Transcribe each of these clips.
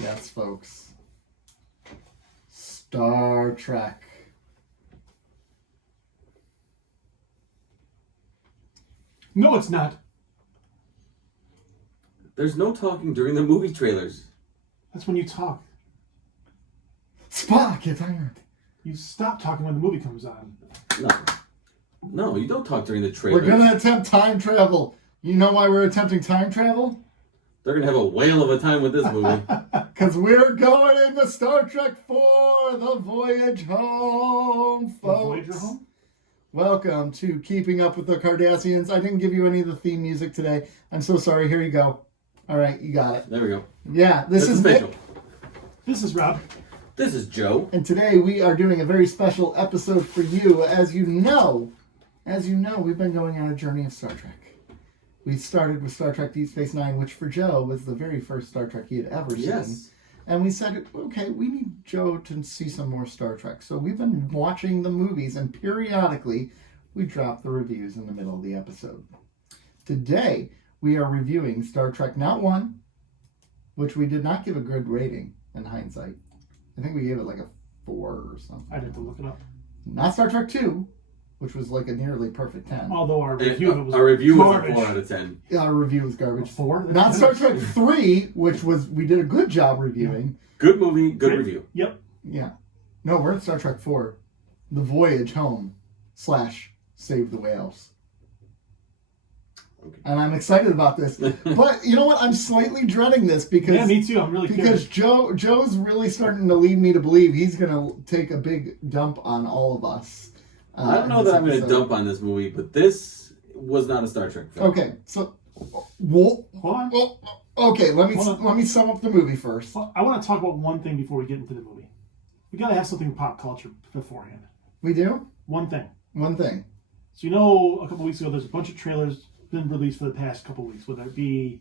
Yes, folks. Star Trek. No, it's not. There's no talking during the movie trailers. That's when you talk. Spock, it's Iron. You stop talking when the movie comes on. No, you don't talk during the trailers. We're going to attempt time travel. You know why we're attempting time travel? They're going to have a whale of a time with this movie. Because we're going into Star Trek 4, The Voyage Home, folks. The Voyage Home? Welcome to Keeping Up with the Cardassians. I didn't give you any of the theme music today. I'm so sorry. Here you go. All right, you got it. There we go. Yeah, this is official. Nick. This is Rob. This is Joe. And today we are doing a very special episode for you. As you know, we've been going on a journey of Star Trek. We started with Star Trek Deep Space Nine, which for Joe was the very first Star Trek he had ever seen. Yes. And we said, okay, we need Joe to see some more Star Trek. So we've been watching the movies, and periodically we drop the reviews in the middle of the episode. Today, we are reviewing Star Trek Not 1, which we did not give a good rating in hindsight. I think we gave it like a 4 or something. I'd have to look it up. Not Star Trek 2, which was like a nearly perfect 10. Although our review of it was Our review garbage. was a 4 out of 10. Yeah, our review was garbage. 4? Not Star Trek 3, which was, we did a good job reviewing. Good movie, good review. Yep. Yeah. No, we're at Star Trek 4. The Voyage Home / Save the Whales. Okay. And I'm excited about this. But you know what? I'm slightly dreading this because... Yeah, me too. I'm really curious. Because Joe's really starting to lead me to believe he's going to take a big dump on all of us. I don't know that I'm going to dump on this movie, but this was not a Star Trek film. Okay, so... Hold on. Okay, let me sum up the movie first. Well, I want to talk about one thing before we get into the movie. We got to have something pop culture beforehand. We do? One thing. One thing. So you know, a couple weeks ago, there's a bunch of trailers been released for the past couple weeks, whether it be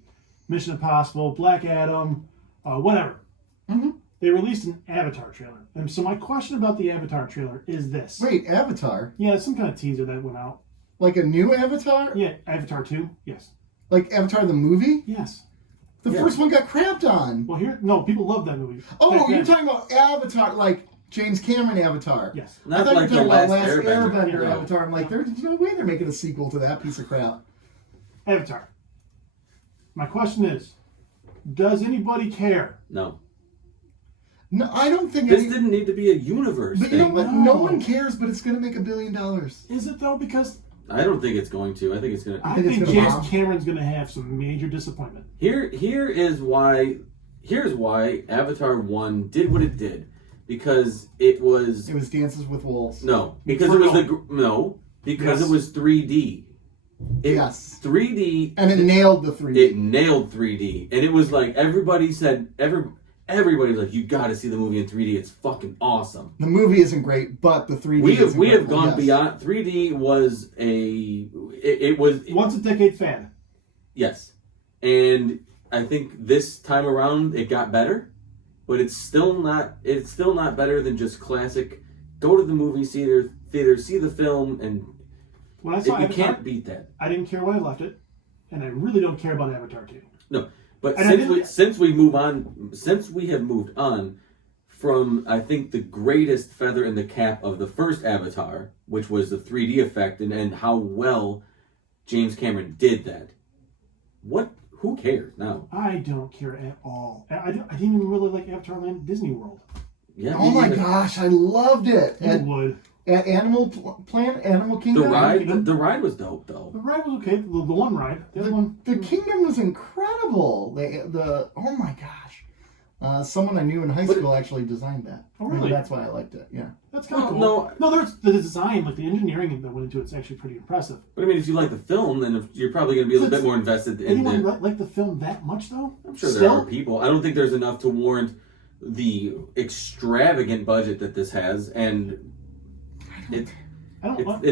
Mission Impossible, Black Adam, whatever. Mm-hmm. They released an Avatar trailer. And so my question about the Avatar trailer is this. Wait, Avatar? Yeah, some kind of teaser that went out. Like a new Avatar? Yeah, Avatar 2, yes. Like Avatar the movie? Yes. The first one got crapped on. Well, people love that movie. Oh, you're talking about Avatar, like James Cameron Avatar. Yes. I thought like you were talking about Last Last Airbender No. Avatar. I'm like, there's no way they're making a sequel to that piece of crap. Avatar. My question is, does anybody care? No. No, I don't think This didn't need to be a universe But thing. you know what? No one cares, but it's going to make $1 billion. Is it though? Because I don't think it's going to. I think it's going to... I think it's think gonna James bomb. Cameron's going to have some major disappointment. Here's why Avatar 1 did what it did. Because it was... It was Dances with Wolves. No. Because it was because it was 3D. Yes. 3D... And it nailed the 3D. It nailed 3D. And it was like, everybody was like, you gotta see the movie in 3D. It's fucking awesome. The movie isn't great, but the 3D We have incredible, gone yes. beyond... 3D was it was... Once a decade fan. Yes. And I think this time around it got better, but it's still not better than just classic go to the movie theater, see the film, and When I saw you Avatar, can't beat that. I didn't care why I left it, and I really don't care about Avatar 2. No. But And since we have moved on from I think the greatest feather in the cap of the first Avatar, which was the 3D effect and how well James Cameron did that. Who cares now? I don't care at all. I didn't even really like Avatar Land at Disney World. Yeah. Oh my gosh, I loved it. You would. At Animal Kingdom. The ride was dope though. The ride was okay. The one ride. The other one. The kingdom was incredible. Oh my gosh. Someone I knew in high school actually designed that. Oh, really? Maybe that's why I liked it. Yeah. That's kind of cool. No, there's the design, like the engineering that went into it's actually pretty impressive. But I mean, if you like the film, then you're probably going to be a little bit more invested in anyone it. like the film that much though? I'm sure there are people. I don't think there's enough to warrant the extravagant budget that this has, and it's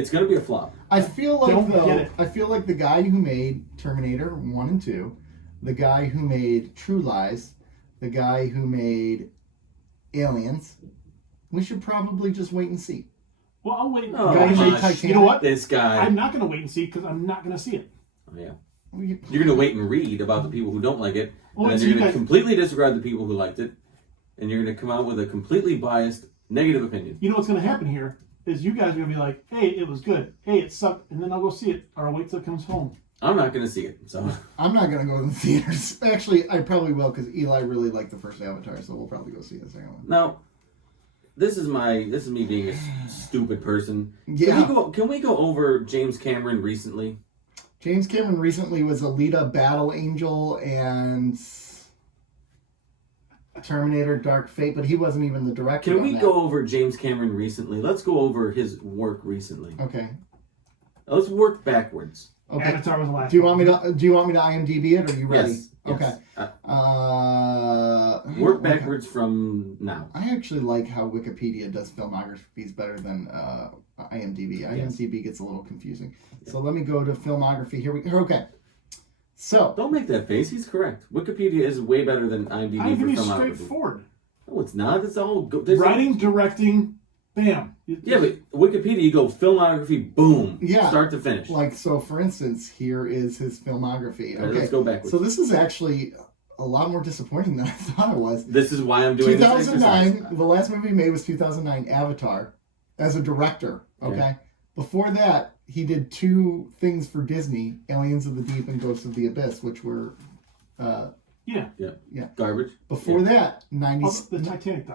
going to be a flop. I feel Don't get it. the guy who made Terminator 1 and 2, the guy who made True Lies, the guy who made Aliens, we should probably just wait and see. Well, I'll wait. Oh, Guy who made gosh. Titanic. You know what? This guy. I'm not going to wait and see because I'm not going to see it. Oh, yeah. You're going to wait and read about the people who don't like it, Well, and then so you're you going to guys- completely disregard the people who liked it, and you're going to come out with a completely biased, negative opinion. You know what's going to happen here is you guys are going to be like, hey, it was good. Hey, it sucked. And then I'll go see it. Or I'll wait till it comes home. I'm not going to see it, so... I'm not going to go to the theaters. Actually, I probably will because Eli really liked the first Avatar, so we'll probably go see the second one. Now, this is me being a stupid person. Yeah. Can we go over James Cameron recently? James Cameron recently was Alita Battle Angel and Terminator Dark Fate, but he wasn't even the director. Can we go over James Cameron recently? Let's go over his work recently. Okay. Let's work backwards. Okay. Avatar was the last Do you one. want me to IMDb it? Or are you ready? Yes. Okay. Work backwards from now. I actually like how Wikipedia does filmographies better than IMDb. IMDb gets a little confusing. So let me go to filmography. Okay. So Don't make that face. He's correct. Wikipedia is way better than IMDb for IMDb is filmography. straightforward. No, it's not. It's all Writing, directing, bam. Yeah, but Wikipedia, you go filmography, boom, Yeah. start to finish. like so for instance, here is his filmography. All right, Okay. let's go backwards. So this is actually a lot more disappointing than I thought it was. This is why I'm doing this 2009, exercise. the last movie he made was 2009, Avatar, as a director. Okay. Before that, he did 2 things for Disney: Aliens of the Deep and Ghosts of the Abyss, which were. Yeah. Garbage. Before that, The Titanic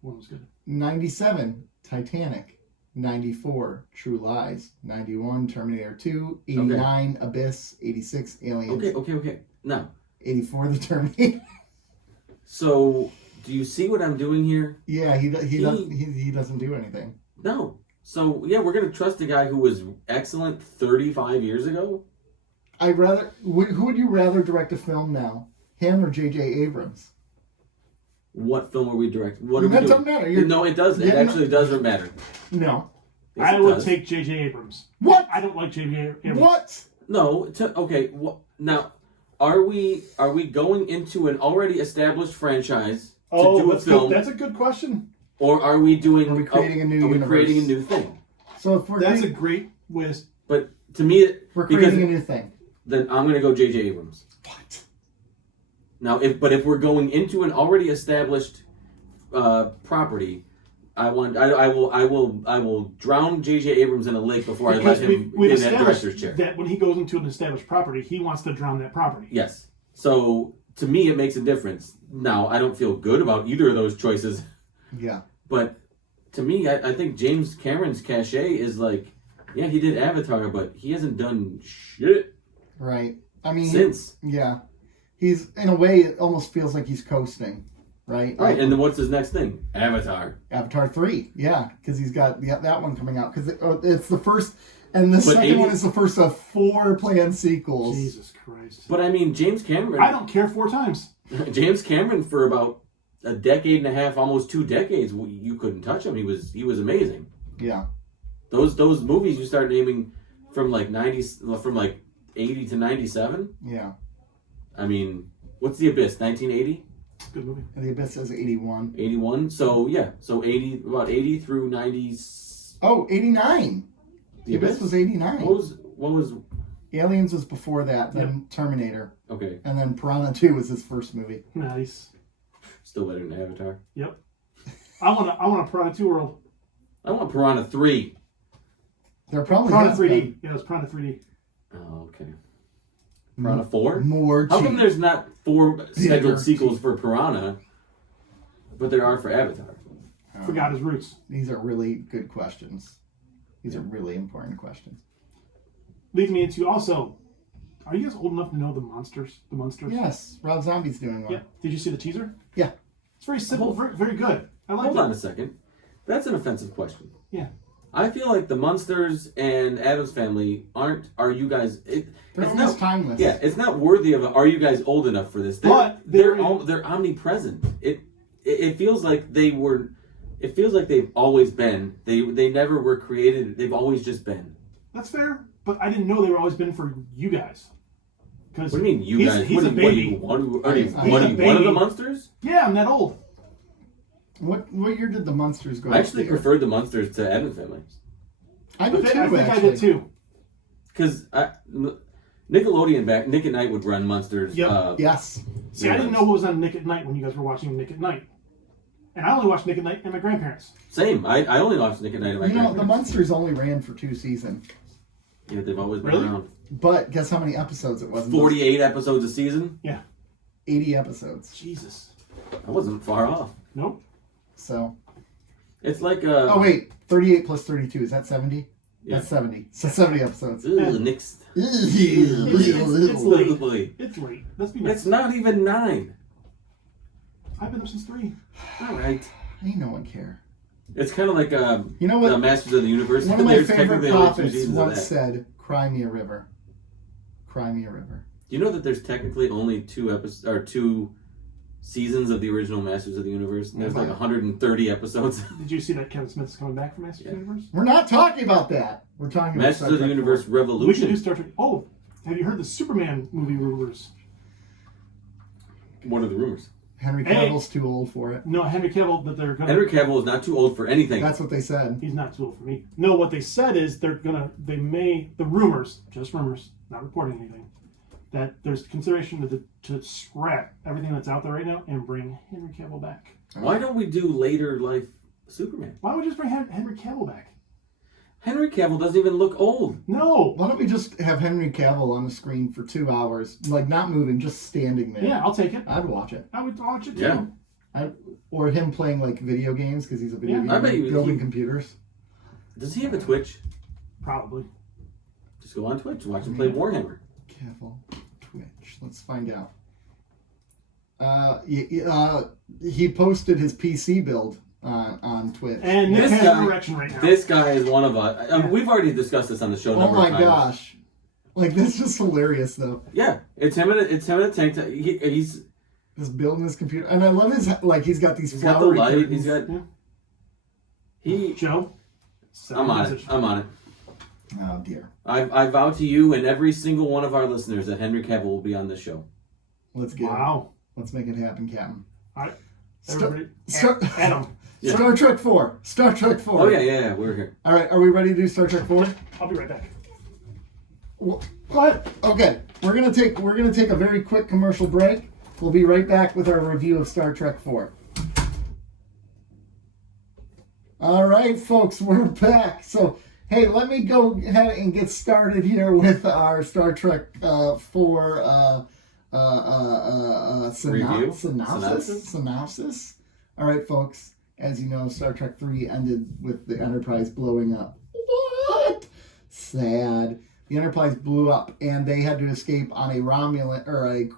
one was good. 97, Titanic. 94, True Lies. 91, Terminator 2. 89, Abyss. 86, Aliens. Okay. Now, 84, The Terminator. so do you see what I'm doing here? Yeah, he doesn't do anything. No. So yeah, we're gonna trust a guy who was excellent 35 years ago. Who would you rather direct a film now? Him or J.J. Abrams? What film are we directing? What are we That doing? doesn't matter. No, it does. It Yeah, actually doesn't matter. No. Yes, I it would does. take J.J. Abrams. What? I don't like J.J. Abrams. What? No. Okay. Now, are we going into an already established franchise to do a film, That's a good question. or are we doing? Are we creating a new Are we universe? creating a new thing? So if we're That's a creating, great twist. But to me, we're because creating a new thing. then I'm gonna go J.J. Abrams. What? Now, if we're going into an already established property, I will drown J.J. Abrams in a lake before I let Because him we've in that established director's chair. that when he goes into an established property, he wants to drown that property. Yes. So to me, it makes a difference. Now, I don't feel good about either of those choices, Yeah. but to me, I think James Cameron's cachet is like, yeah, he did Avatar, but he hasn't done shit Right. I mean, since. yeah. He's, in a way, it almost feels like he's coasting. Right? Right, and then what's his next thing? Avatar. Avatar 3. Yeah. Because he's got that one coming out. Because it's the first. And the second 80 one is the first of 4 planned sequels. Jesus Christ. But I mean, James Cameron. I don't care 4 times. James Cameron for about a decade and a half, almost 2 decades, you couldn't touch him. He was amazing. Yeah. Those movies you start naming from like 80 to 97. Yeah. I mean, what's The Abyss? 1980, Good movie. And the Abyss says 81. 81. So yeah, so about 80 through 90. Oh, 89. The Abyss was 89. What was? Aliens was before that, then Terminator. Okay, And then Piranha 2 was his first movie. Nice. still better than Avatar. Yep. I want a Piranha 2 world. I want Piranha 3. There probably Piranha has 3D. been Yeah, it was Piranha 3D. Oh, okay. Piranha 4? more How come cheap. there's not 4 scheduled Bigger. sequels for Piranha, but there are for Avatar? Forgot his roots. These are really good questions. These are really important questions. Leads me into also, are you guys old enough to know the monsters? The monsters? Yes, Rob Zombie's doing one. Yeah. Did you see the teaser? Yeah. It's very simple, very, very good. I like Hold it. on a second. That's an offensive question. Yeah. I feel like the Munsters and Addams Family are you guys? They're it's almost not, timeless. Yeah, it's not worthy of. Are you guys old enough for this? But they're omnipresent. It feels like they were. It feels like they've always been. They never were created. They've always just been. That's fair, but I didn't know they were always been for you guys. What do you mean, you guys? He's what a do baby. you want? He's Are you a one of baby. the Munsters? Yeah, I'm that old. What year did the Munsters go? I actually up there? preferred the Munsters to Addams Family. I do too. I think actually. I did too. Because Nickelodeon back. Nick at Night would run Monsters. Yep. Yes. See, I didn't know what was on Nick at Night when you guys were watching Nick at Night. And I only watched Nick at Night and my grandparents. Same. I only watched Nick at Night. You know, the Munsters only ran for 2 seasons. Yeah, they've always been Really? around. But guess how many episodes it was? 48 episodes a season? Yeah. 80 episodes. Jesus. I wasn't far off. Nope. So. It's like Oh, wait. 38 plus 32. Is that 70? Yeah. That's 70. So 70 episodes. Ugh, Nick's. It's late. Late. It's late. Let's be nice. It's not even 9. I've been up since 3. All right. Ain't no one care. It's kind of like You know what? the Masters of the Universe. One of my There's favorite technically only 2 prophets seasons of once that. said, "Cry me a river. Cry me a river." Do you know that there's technically only 2 seasons of the original Masters of the Universe? And there's like 130 episodes. Did you see that Kevin Smith's coming back from Masters of the Universe? We're not talking about that. We're talking about Masters Star of the Trek Universe 4. Revolution. We should do Star Trek. Oh, have you heard the Superman movie rumors? What are the rumors? Henry Cavill's too old for it. No, Henry Cavill, that they're gonna. Henry Cavill is not too old for anything. That's what they said. He's not too old for me. No, what they said is the rumors, just rumors, not reporting anything, that there's consideration to scrap everything that's out there right now and bring Henry Cavill back. Why don't we do later life Superman? Why don't we just bring Henry Cavill back? Henry Cavill doesn't even look old. No. Why don't we just have Henry Cavill on the screen for 2 hours, like not moving, just standing there? Yeah, I'll take it. I'd watch it. I would watch it too. Yeah. Or him playing like video games because he's a video Yeah, I bet game you- building he- computers. Does he have a Twitch? Probably. Just go on Twitch and watch him play Warhammer. Cavill, Twitch. Let's find out. He posted his PC build on Twitch. And Nick This has guy- an erection right now. This guy is one of us. We've already discussed this on the show. A Oh number my of times. gosh! Like this is just hilarious though. Yeah, it's him in a tank top. He's Just building his computer, and I love his he's got these got the flowery light. curtains. He's got. Yeah. He. Joe. I'm on it. I'm on it. Oh dear. I vow to you and every single one of our listeners that Henry Cavill will be on this show. Let's get it. Wow. Let's make it happen, Captain. All right. Star- Everybody. Star- Adam. Yeah. Star Trek 4. Star Trek 4. Oh yeah, we're here. All right, are we ready to do Star Trek 4? I'll be right back. What? Okay, we're gonna take a very quick commercial break. We'll be right back with our review of Star Trek 4. All right, folks, we're back. So, hey, let me go ahead and get started here with our Star Trek 4 Review? synopsis. All right, folks. As you know, Star Trek 3 ended with the Enterprise blowing up. What? Sad. The Enterprise blew up, and they had to escape on a Romulan or a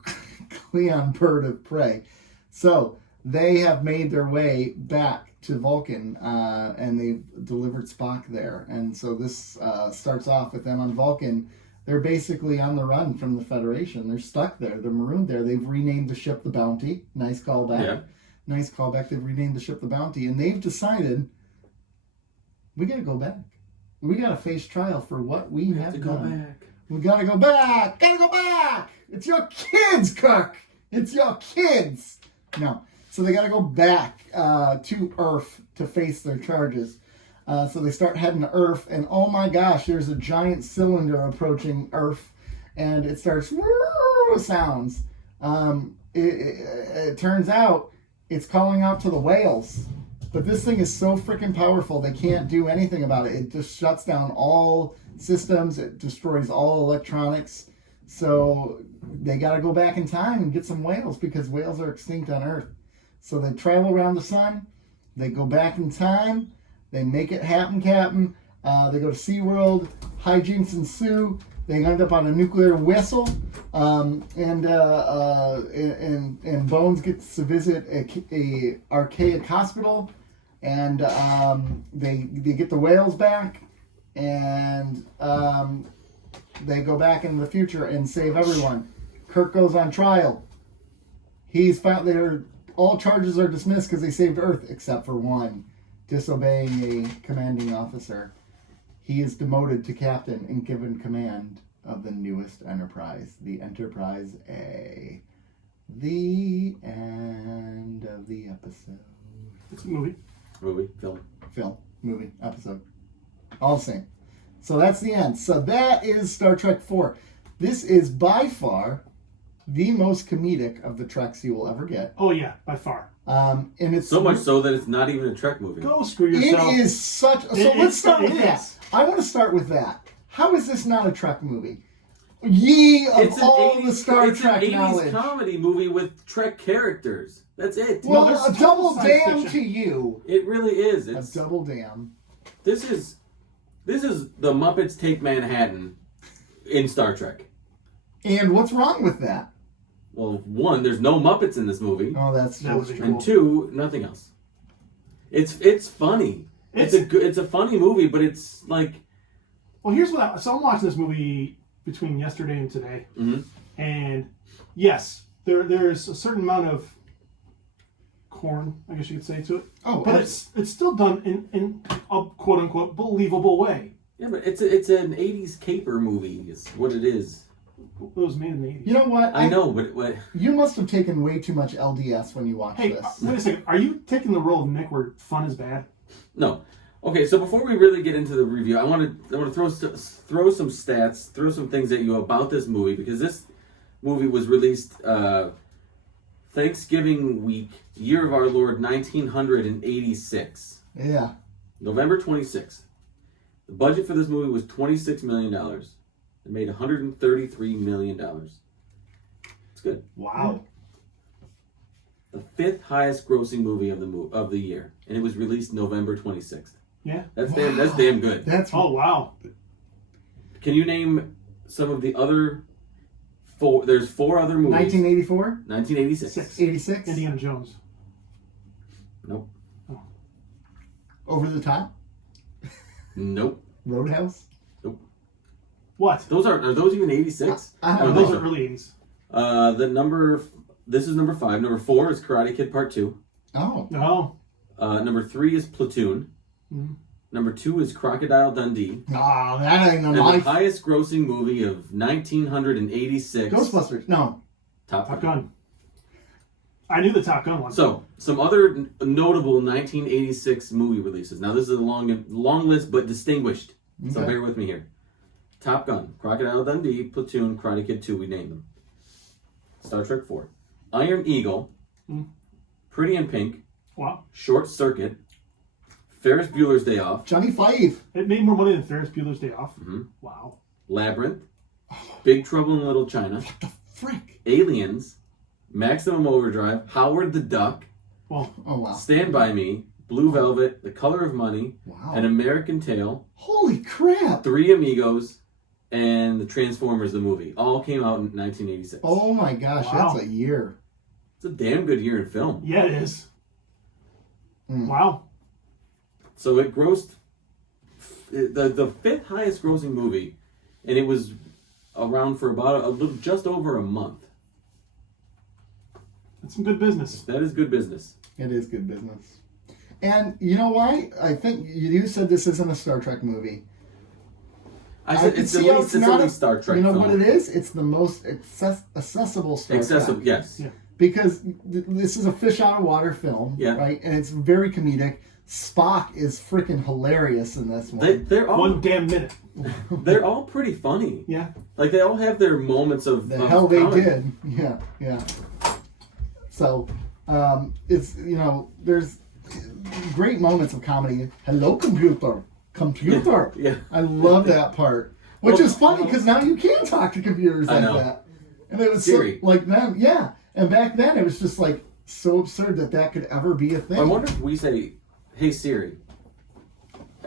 Klingon bird of prey. So they have made their way back to Vulcan, and they've delivered Spock there. And so this starts off with them on Vulcan. They're basically on the run from the Federation. They're stuck there. They're marooned there. They've renamed the ship the Bounty. Nice callback. Yeah. Nice callback. They've renamed the ship the Bounty, and they've decided we got to go back. We got to face trial for what we have to go done. back. We got to go back. Got to go back. It's your kids, Kirk. It's your kids. No. So they got to go back to Earth to face their charges. So they start heading to Earth, and oh my gosh, there's a giant cylinder approaching Earth, and it starts sounds. It turns out it's calling out to the whales. But this thing is so freaking powerful, they can't do anything about it. It just shuts down all systems. It destroys all electronics. So they got to go back in time and get some whales because whales are extinct on Earth. So they travel around the sun. They go back in time. They make it happen, Captain. They go to SeaWorld. Hijinks ensue. They end up on a nuclear vessel. And Bones gets to visit a archaic hospital. And they get the whales back. And they go back into the future and save everyone. Kirk goes on trial. He's found all charges are dismissed because they saved Earth, except for one, disobeying a commanding officer. He is demoted to captain and given command of the newest Enterprise, the Enterprise A. The end of the episode. It's a movie. Film. Movie, episode. All the same. So that's the end. So that is Star Trek 4. This is by far the most comedic of the Treks you will ever get. Oh yeah, by far. And it's So much so that it's not even a Trek movie. Go screw yourself. It is such. So let's start with that. I want to start with that. How is this not a Trek movie? Ye of all the Star Trek It's an 80s knowledge. comedy movie with Trek characters. That's it. Well, there's a total double science damn fiction. to you. It really is. A It's double damn. This is the Muppets Take Manhattan in Star Trek. And what's wrong with that? Well, one, there's no Muppets in this movie, Oh, that's That would be true. and two, nothing else. It's funny. It's a funny movie, but it's like Well, here's what. So I'm watching this movie between yesterday and today, Mhm. and yes, there's a certain amount of corn, I guess you could say, to it, Oh, but it's still done in a quote unquote believable way. yeah, but it's an '80s caper movie. Is what it is. It was made in the 80s. you know what? I know, but You must have taken way too much LDS when you watched Hey, this. wait a second. Are you taking the role of Nick where fun is bad? no. Okay, so before we really get into the review, I want to throw some stats, throw some things at you about this movie, because this movie was released Thanksgiving week, year of our Lord 1986, Yeah. November 26th. The budget for this movie was $26 million. It made $133 million. It's good. Wow. The fifth highest grossing movie of the year, and it was released November 26th. Yeah. That's damn good. That's Oh wow. Can you name some of the other four? There's four other movies. 1984, 1986. 86. Indiana Jones. Nope. Over the Top, Nope. Roadhouse. What? Are those even 86? I Oh, don't those know. are early 80s. This is number 5. Number 4 is Karate Kid Part 2. Oh, No. Number 3 is Platoon. Mhm. Number 2 is Crocodile Dundee. nah, that ain't no And the life. highest grossing movie of 1986. Ghostbusters. No. Top Top Gun. Gun. I knew the Top Gun one. So, some other notable 1986 movie releases. Now, this is a long list, but distinguished. So, Okay. bear with me here. Top Gun, Crocodile Dundee, Platoon, Karate Kid 2, we named them. Star Trek 4. Iron Eagle, Mm. Pretty in Pink, Wow. Short Circuit, Ferris Bueller's Day Off, Johnny Five. It made more money than Ferris Bueller's Day Off. Mhm. Wow. Labyrinth, Big Trouble in Little China, The frick. Aliens, Maximum Overdrive, Howard the Duck, Well, Oh, wow. Stand By Me, Blue Velvet, The Color of Money, Wow. An American Tail, Holy crap. Three Amigos, and The Transformers the movie. All came out in 1986. Oh my gosh, Wow. that's a year. It's a damn good year in film. yeah, it is. Mm. Wow. So it grossed the fifth highest grossing movie, and it was around for about just over a month. That's some good business. That is good business. It is good business. And you know why? I think you said this isn't a Star Trek movie. I said can it's at see how least it's not only Star Trek. You know film. what it is? It's the most accessible Star Accessible, Trek. yes. Yeah. Because this is a fish out of water film, Yeah. right? And it's very comedic. Spock is freaking hilarious in this one. They're all One damn minute. they're all pretty funny. Yeah. Like they all have their moments of The of hell they comedy. did. Yeah, yeah. So, it's, there's great moments of comedy. Hello, computer. Computer. Yeah. I love that part. Which Well, is funny because now you can talk to computers I like know. that. And it was Siri. so, like then, yeah. And back then it was just like so absurd that could ever be a thing. I wonder if we say, "Hey Siri."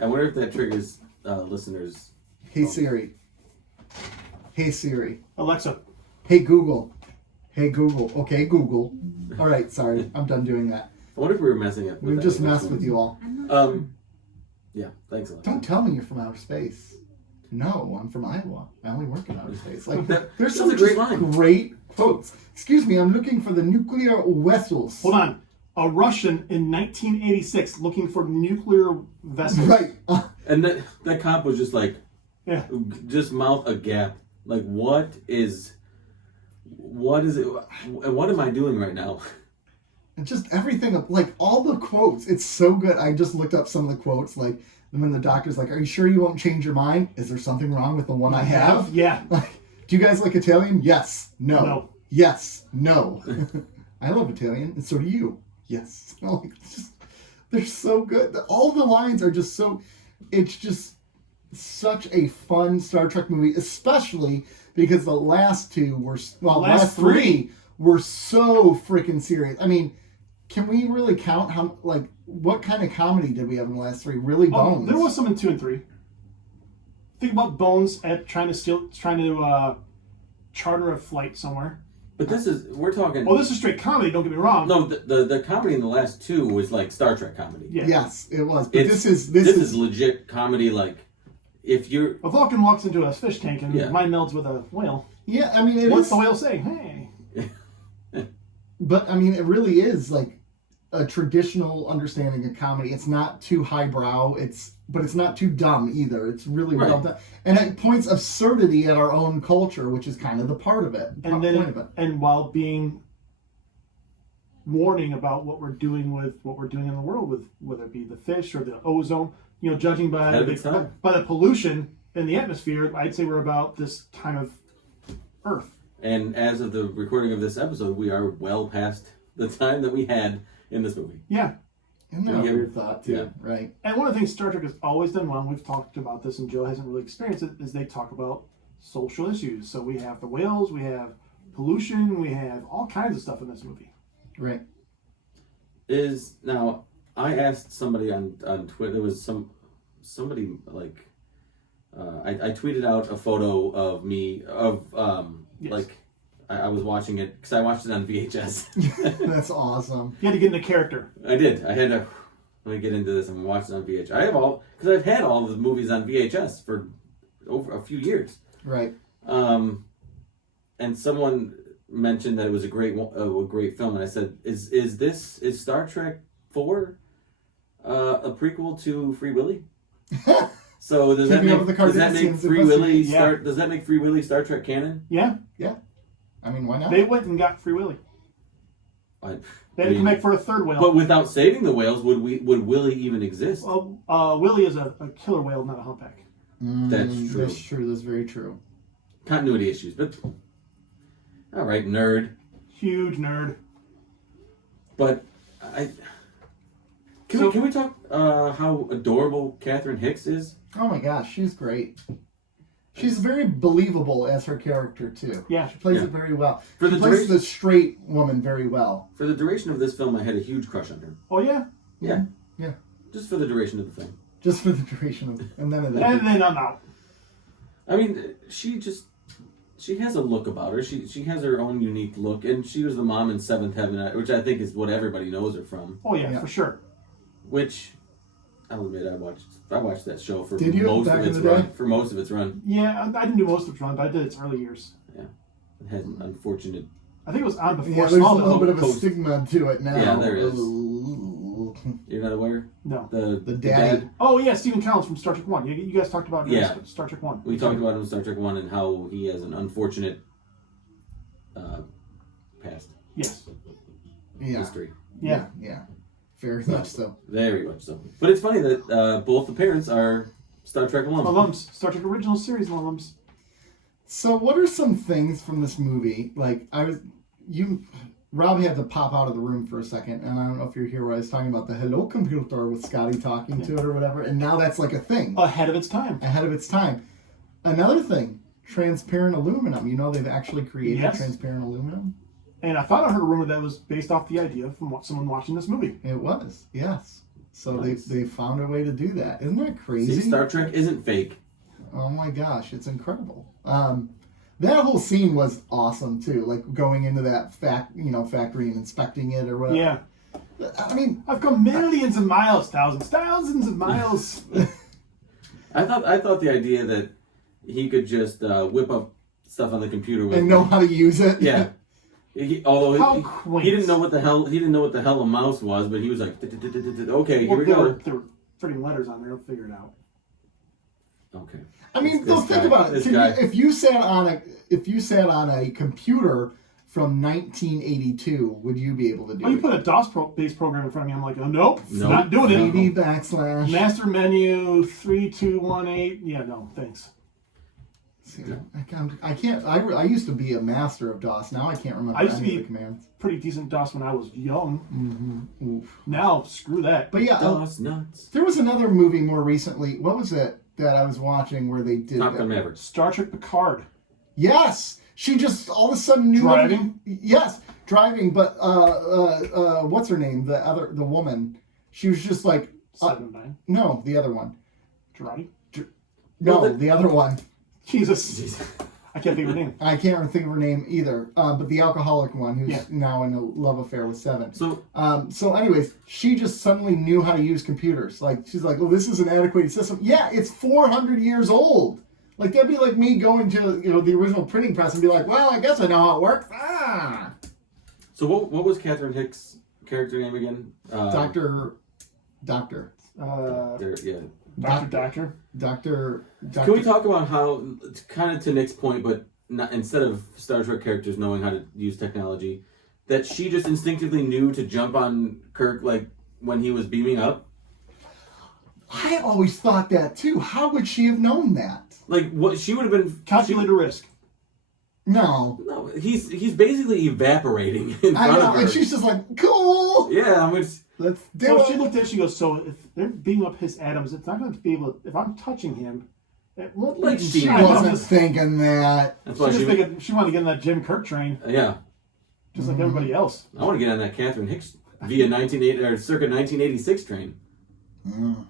I wonder if that triggers listeners. Hey Siri. Hey Siri. Alexa. Hey Google. Hey Google. Okay, Google. All right, sorry. I'm done doing that. I wonder if we were messing up. We've that just with messed that. with you all. Yeah. Thanks a lot. Don't tell me you're from outer space. No, I'm from Iowa. I only work in outer space. Like there's That's some a great just line. great quotes. Excuse me, I'm looking for the nuclear vessels. Hold on. A Russian in 1986 looking for nuclear vessels. Right. And that cop was just like, Yeah. just mouth agape. Like, what is it? What am I doing right now? And just everything, like all the quotes. It's so good. I just looked up some of the quotes. Like when the doctor's like, "Are you sure you won't change your mind? Is there something wrong with the one I have?" Yeah. Like, Do you guys like Italian? Yes. No. No. Yes. No. I love Italian, and so do you. Yes. Like, they're so good. All the lines are just so... It's just such a fun Star Trek movie, especially because the last two were... Well, last three were so freaking serious. I mean, can we really count how... Like, what kind of comedy did we have in the last three? Really, Bones? There was some in 2 and 3. Think about Bones at trying to charter a flight somewhere. But we're talking... Oh, this is straight comedy, don't get me wrong. No, the comedy in the last two was like Star Trek comedy. Yeah. Yes, it was. But this is legit comedy. Like, if you're... A Vulcan walks into a fish tank and mind melds with a whale. Yeah, I mean... What's the whale say? Hey. But, I mean, it really is like a traditional understanding of comedy. It's not too highbrow, but it's not too dumb either. It's really well done. And it points absurdity at our own culture, which is kind of the part of it. And while being warning about what we're doing in the world with whether it be the fish or the ozone, judging by the pollution in the atmosphere, I'd say we're about this time of Earth. And as of the recording of this episode, we are well past the time that we had in this movie. Yeah. Isn't that a weird thought, too? Yeah. Right. And one of the things Star Trek has always done well, and we've talked about this, and Joe hasn't really experienced it, is they talk about social issues. So we have the whales, we have pollution, we have all kinds of stuff in this movie. Right. Now, I asked somebody on Twitter, there was somebody, like, I tweeted out a photo of me, like, I was watching it, because I watched it on VHS. That's awesome. You had to get into character. I did. I had to, let me get into this and watch it on VHS. Because I've had all of the movies on VHS for over a few years. Right. And someone mentioned that it was a great film, and I said, is Star Trek 4 a prequel to Free Willy? So does that make Free Willy Star Trek canon? Yeah. Yeah. I mean, why not? They went and got Free Willy. They had to make for a third whale. But without saving the whales, would Willy even exist? Well, Willy is a killer whale, not a humpback. That's true. That's true. That's very true. Continuity issues, but all right, nerd. Huge nerd. But can we talk how adorable Catherine Hicks is? Oh my gosh, she's great. She's very believable as her character too. Yeah, she plays it very well. She plays the straight woman very well. For the duration of this film, I had a huge crush on her. Oh yeah, yeah. Just for the duration of the film. Just for the duration of, and then I'm out. I mean, she has a look about her. She has her own unique look, and she was the mom in Seventh Heaven, which I think is what everybody knows her from. Oh yeah. For sure. Which, I'll admit, I watched that show for most of its run. Yeah, I didn't do most of its run, but I did its early years. Yeah, it had an unfortunate. I think it was on before. Yeah, there's a little bit of a stigma to it now. Yeah, there is. You're not aware? No. The dad. Oh yeah, Stephen Collins from Star Trek 1. You guys talked about Star Trek 1. We talked about him in Star Trek 1 and how he has an unfortunate past. Yes. History. Yeah. Very much so. Very much so. But it's funny that both the parents are Star Trek alums. Star Trek Original Series alums. So what are some things from this movie? Like, Rob had to pop out of the room for a second, and I don't know if you're here where I was talking about the hello computer with Scotty talking to it or whatever, and now that's like a thing. Ahead of its time. Another thing, transparent aluminum. You know they've actually created transparent aluminum? And I thought I heard a rumor that was based off the idea from someone watching this movie. It was, yes. So they found a way to do that. Isn't that crazy? See, Star Trek isn't fake. Oh my gosh, it's incredible. That whole scene was awesome too, like going into that factory and inspecting it or whatever. Yeah. I mean, I've come millions of miles, thousands of miles. I thought the idea that he could just whip up stuff on the computer and know how to use it. Yeah. Although he didn't know what the hell a mouse was, but he was like, okay, here we go. There were freaking letters on there. I'll figure it out. Okay. I mean, think about it. If you sat on a computer from 1982, would you be able to do it? You put a DOS-based program in front of me. I'm like, nope. Not doing it. // Master menu 3218. Yeah, no, thanks. See, I can't. I used to be a master of DOS. Now I can't remember I used to any of be the commands. pretty decent DOS when I was young. Mm-hmm. Oof. Now, screw that. But yeah, DOS nuts. there was another movie more recently. What was it that I was watching where they did Top that? Gun Maverick. Star Trek Picard. Yes, she just all of a sudden knew. Driving? Yes, driving. But what's her name? The woman. She was just like 7-9. no, the other one. Girardi? No, Well, the other one. Jesus. I can't think of her name. I can't think of her name either. But the alcoholic one who's Yeah. now in a love affair with Seven. So So anyways, she just suddenly knew how to use computers. Like, she's like, well, this is an antiquated system. Yeah, it's 400 years old. Like, that'd be like me going to, the original printing press and be like, well, I guess I know how it works. Ah. So what was Catherine Hicks' character name again? Doctor. Doctor. Can we talk about how, kind of to Nick's point, but not, instead of Star Trek characters knowing how to use technology, that she just instinctively knew to jump on Kirk like when he was beaming up? I always thought that too. How would she have known that? Like what she would have been Calculated risk. No. No, he's basically evaporating in I front know, of her. and she's just like, cool. Yeah, I'm Let's do So it. she looked at it, she goes, so if they're beating up his atoms, it's not going to be able to, if I'm touching him, it won't Like be she She I know wasn't this- thinking that. That's She why was she. thinking she wanted to get on that Jim Kirk train, Yeah, just like everybody else. I want to get on that Catherine Hicks via 1980 or circa 1986 train. Mm.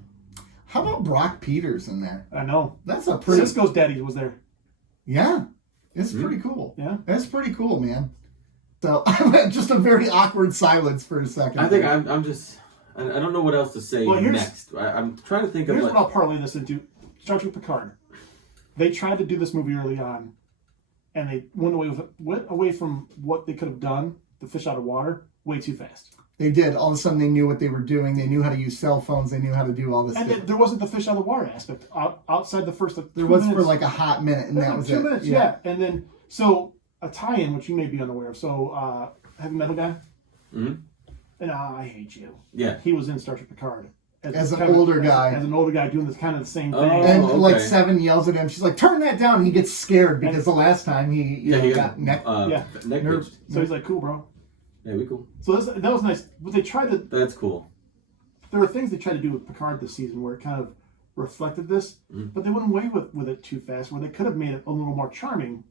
How about Brock Peters in there? I know. That's a pretty. Cisco's daddy was there. Yeah, it's pretty cool. Yeah. That's pretty cool, man. So just a very awkward silence for a second. I think I'm just. I don't know what else to say Well, next. I'm trying to think of Here's what. what I'll parlay this into. Star Trek Picard. They tried to do this movie early on, and they went away from what they could have done, the fish out of water, way too fast. They did. All of a sudden, they knew what they were doing. They knew how to use cell phones. They knew how to do all this And stuff. there wasn't the fish out of the water aspect outside the first. There was for like a hot minute, and that was 2 it. minutes, yeah. And then so a tie-in, which you may be unaware of. So Heavy Metal Guy. Mm-hmm. And I Hate You. Yeah. He was in Star Trek Picard. As an kind of- older guy. As an older guy doing this kind of the same thing. Oh. And like okay. Seven yells at him. She's like, "Turn that down!" He gets scared because the last time he got neck. neck nerve- pitched. So he's like, "Cool, bro." Yeah, we cool. So that was nice. But they tried to. That's cool. There were things they tried to do with Picard this season where it kind of reflected this, but they went away with it too fast. Where they could have made it a little more charming,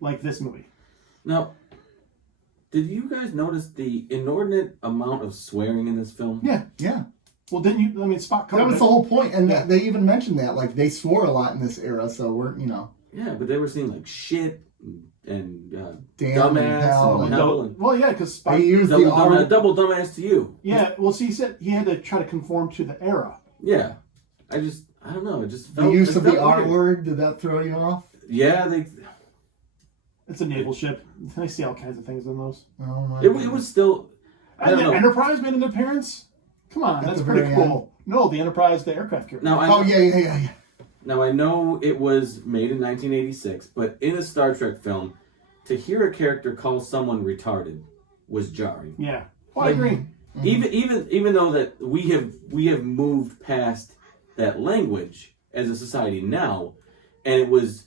like this movie. Now, did you guys notice the inordinate amount of swearing in this film? Yeah. Well, didn't you? I mean, Spock covered That was it. the whole point, and they even mentioned that. Like, they swore a lot in this era, so we're, Yeah, but they were saying like shit and damn and dumbass hell. and And hell and Well, yeah, because they Spock. used the R. double dumbass to you. Yeah, well, see, he said he had to try to conform to the era. Yeah, I don't know. It just The felt, use it of the felt R weird. word, did that throw you off? Yeah, they. It's a naval ship. I see all kinds of things in those. Oh my It was still. I And don't the know. Enterprise made an appearance. Come on, At that's the pretty very cool. No, the Enterprise, the aircraft carrier. Now I Oh, yeah. Now I know it was made in 1986, but in a Star Trek film, to hear a character call someone retarded was jarring. Yeah, well, I Like, agree. Even though that we have moved past that language as a society now, and it was